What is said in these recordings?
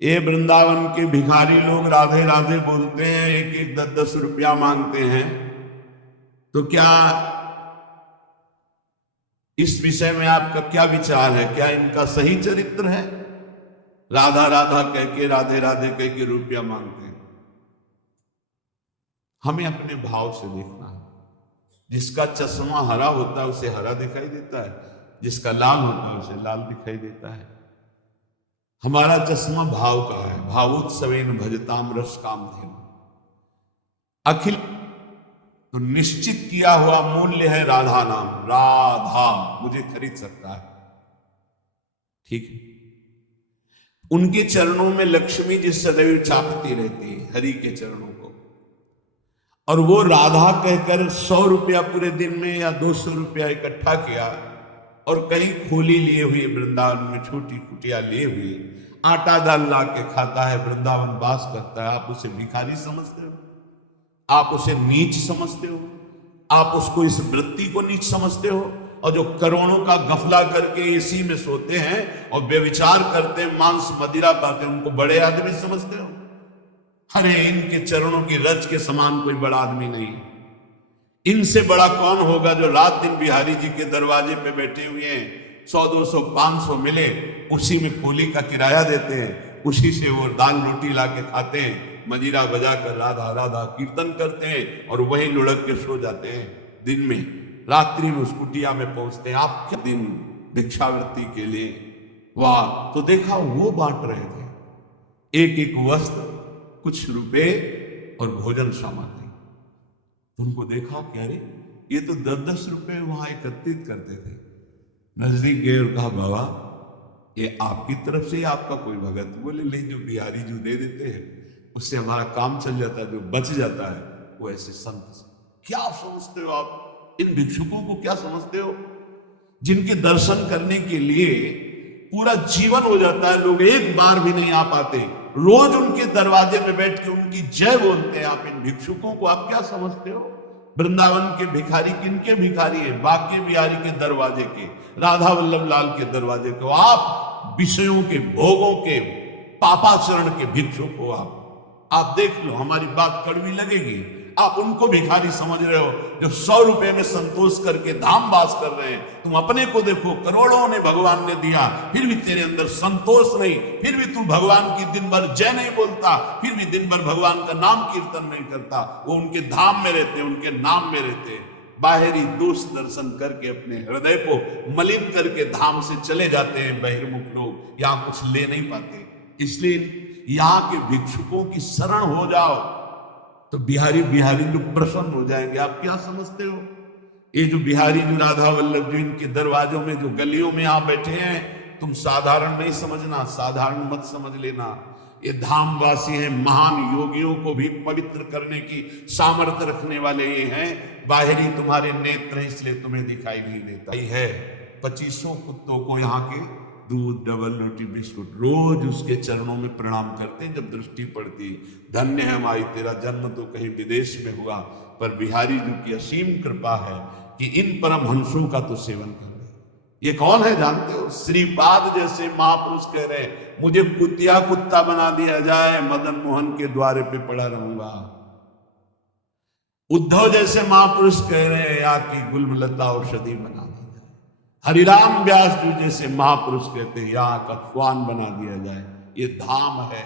ये वृंदावन के भिखारी लोग राधे राधे बोलते हैं, एक एक 10-10 रुपया मांगते हैं। तो क्या इस विषय में आपका क्या विचार है? क्या इनका सही चरित्र है? राधा राधा कह के, राधे राधे कह के रुपया मांगते हैं। हमें अपने भाव से देखना है। जिसका चश्मा हरा होता है उसे हरा दिखाई देता है, जिसका लाल होता है उसे लाल दिखाई देता है। हमारा चश्मा भाव का है। भावोत्सवेन भजताम रस काम धेनु। अखिल तो निश्चित किया हुआ मूल्य है राधा नाम। राधा मुझे खरीद सकता है, ठीक है। उनके चरणों में लक्ष्मी जी सदैव चाहती रहती है, हरि के चरणों को। और वो राधा कहकर 100 रुपया पूरे दिन में या 200 रुपया इकट्ठा किया और कहीं खोली लिए हुए, वृंदावन में छोटी कुटिया लिए हुए आटा दाल ला के खाता है, वृंदावन वास करता है। आप उसे भिखारी समझते हो? आप उसे नीच समझते हो? आप उसको, इस वृत्ति को नीच समझते हो? और जो करोड़ों का गफला करके एसी में सोते हैं और व्यभिचार करते हैं, मांस मदिरा पाते हैं, उनको बड़े आदमी समझते हो? अरे इनके चरणों की रज के समान कोई बड़ा आदमी नहीं। इनसे बड़ा कौन होगा जो रात दिन बिहारी जी के दरवाजे पे बैठे हुए हैं, 100-200 500 मिले उसी में खोली का किराया देते हैं, उसी से वो दाल रोटी ला के खाते हैं, मजीरा बजा कर राधा राधा कीर्तन करते हैं और वहीं लुढ़क के सो जाते हैं। दिन में, रात्रि में उस कुटिया में पहुंचते हैं। आप क्या दिन भिक्षावृत्ति के लिए? वाह! तो देखा वो बांट रहे थे एक एक वस्त्र, कुछ रुपए और भोजन सामग्री। उनको देखा कि अरे ये तो 10-10 रुपए वहां एकत्रित करते थे। नजदीक गए और कहा, बाबा ये आपकी तरफ से ही आपका कोई भगत? बोले नहीं, जो बिहारी जो दे देते हैं उससे हमारा काम चल जाता है, जो बच जाता है वो ऐसे संत। क्या समझते हो आप? इन भिक्षुकों को क्या समझते हो? जिनके दर्शन करने के लिए पूरा जीवन हो जाता है, लोग एक बार भी नहीं आ पाते, रोज उनके दरवाजे में बैठ के उनकी जय बोलते हैं। आप इन भिक्षुकों को आप क्या समझते हो? वृंदावन के भिखारी किनके भिखारी है? बाके बिहारी के दरवाजे के, राधा वल्लभ लाल के दरवाजे के। आप विषयों के, भोगों के, पापाचरण के भिक्षुक हो। आप देख लो, हमारी बात कड़वी लगेगी, आप उनको भिखारी समझ रहे हो जो 100 रुपए में संतोष करके धाम वास कर रहे हैं। तुम अपने को देखो, करोड़ों ने भगवान ने दिया, फिर भी तेरे अंदर संतोष नहीं, फिर भी तू भगवान की दिन भर जय नहीं बोलता, फिर भी दिन भर भगवान का नाम कीर्तन नहीं करता। वो उनके धाम में रहते, उनके नाम में रहते। बाहरी दोष दर्शन करके अपने हृदय को मलिन करके धाम से चले जाते हैं बहिर्मुख लोग, यहां कुछ ले नहीं पाते। इसलिए यहां के भिक्षुकों की शरण हो जाओ तो बिहारी बिहारी लोग प्रसन्न हो जाएंगे। आप क्या समझते हो? ये जो बिहारी, जो राधा वल्लभ, जो इनके दरवाजों में, जो गलियों में आप बैठे हैं, तुम साधारण नहीं समझना, साधारण मत समझ लेना। ये धामवासी हैं, महान योगियों को भी पवित्र करने की सामर्थ्य रखने वाले ये हैं। बाहरी तुम्हारे नेत्र हैं इसलिए तुम्हें दिखाई नहीं देता ही है। 2500 कुत्तों को यहाँ के दूध, डबल रोटी, बिस्कुट, रोज उसके चरणों में प्रणाम करते हैं जब दृष्टि पड़ती। धन्य है माई तेरा जन्म तो कहीं विदेश में हुआ, पर बिहारी जी की असीम कृपा है कि इन परम हंसों का तो सेवन कर रहे। ये कौन है जानते हो? श्रीपाद जैसे महापुरुष कह रहे हैं, मुझे कुतिया कुत्ता बना दिया जाए, मदन मोहन के द्वारे पे पड़ा रहूंगा। उद्धव जैसे महापुरुष कह रहे हैं, यहाँ की गुलमलता औषधि बना दी जाए। हरिराम व्यास जी जैसे महापुरुष कहते हैं, यहाँ का स्वान बना दिया जाए। ये धाम है,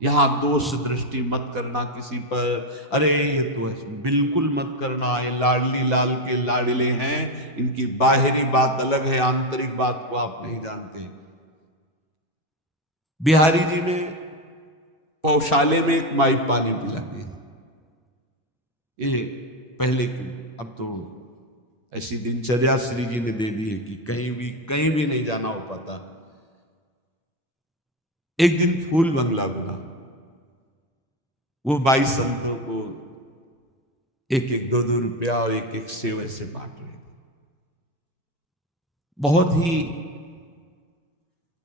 यहां दोष दृष्टि मत करना किसी पर। अरे ये तो बिल्कुल मत करना, ये लाडली लाल के लाडले हैं, इनकी बाहरी बात अलग है, आंतरिक बात को आप नहीं जानते। बिहारी जी ने पौशाले में एक माई पानी पिलाती है, ये पहले की, अब तो ऐसी दिनचर्या श्री जी ने दे दी है कि कहीं भी नहीं जाना हो पाता। एक दिन फूल बंगला बना, वो 22 संतों को एक एक 2-2 रुपया और एक एक सेव ऐसे बांट रहे थे। बहुत ही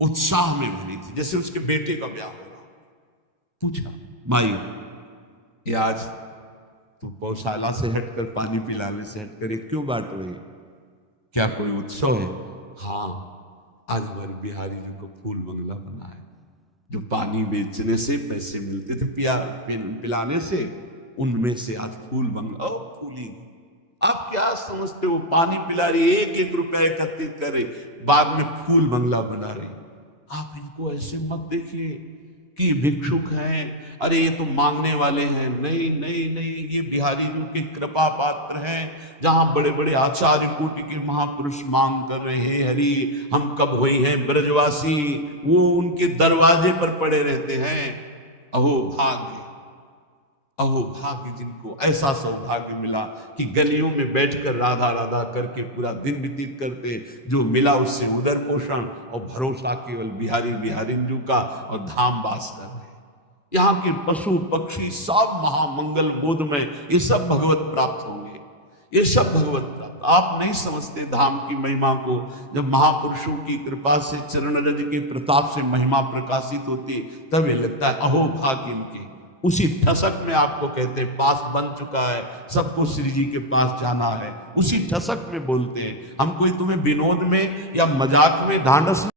उत्साह में भरी थी, जैसे उसके बेटे का ब्याह होगा। पूछा, माई ये आज तो पौशाला से हटकर, पानी पिलाने से हटकर ये क्यों बांट रही? क्या कोई उत्सव है? हाँ, आज हमारे बिहारी जी को फूल बंगला बना है, जो पानी बेचने से पैसे मिलते थे पिलाने से, उनमें से आज फूल बंगला फूली। आप क्या समझते हो, पानी पिला रही, एक एक रुपया एकत्रित करे, बाद में फूल बंगला बना रही। आप इनको ऐसे मत देखिए कि भिक्षुक हैं, अरे ये तो मांगने वाले हैं। नहीं नहीं नहीं, ये बिहारी जी के कृपा पात्र हैं। जहां बड़े बड़े आचार्य कोटि के महापुरुष मांग कर रहे हैं, हरि हम कब हुए हैं ब्रजवासी, वो उनके दरवाजे पर पड़े रहते हैं। अहो भाग्य, अहो भाग्य जिनको ऐसा सौभाग्य मिला कि गलियों में बैठकर राधा राधा करके पूरा दिन व्यतीत करते, जो मिला उससे उदर पोषण और भरोसा केवल बिहारी बिहारिंजू का और धाम वास कर रहे। यहाँ के पशु पक्षी सब महामंगल बोधमय, ये सब भगवत प्राप्त होंगे, ये सब भगवत प्राप्त। आप नहीं समझते धाम की महिमा को। जब महापुरुषों की कृपा से, चरण रज के प्रताप से महिमा प्रकाशित होती, तब ये लगता है अहो भाग्य इनके। उसी ठसक में आपको कहते हैं पास बन चुका है, सबको श्री जी के पास जाना है, उसी ठसक में बोलते हैं। हम कोई तुम्हें विनोद में या मजाक में ढांढस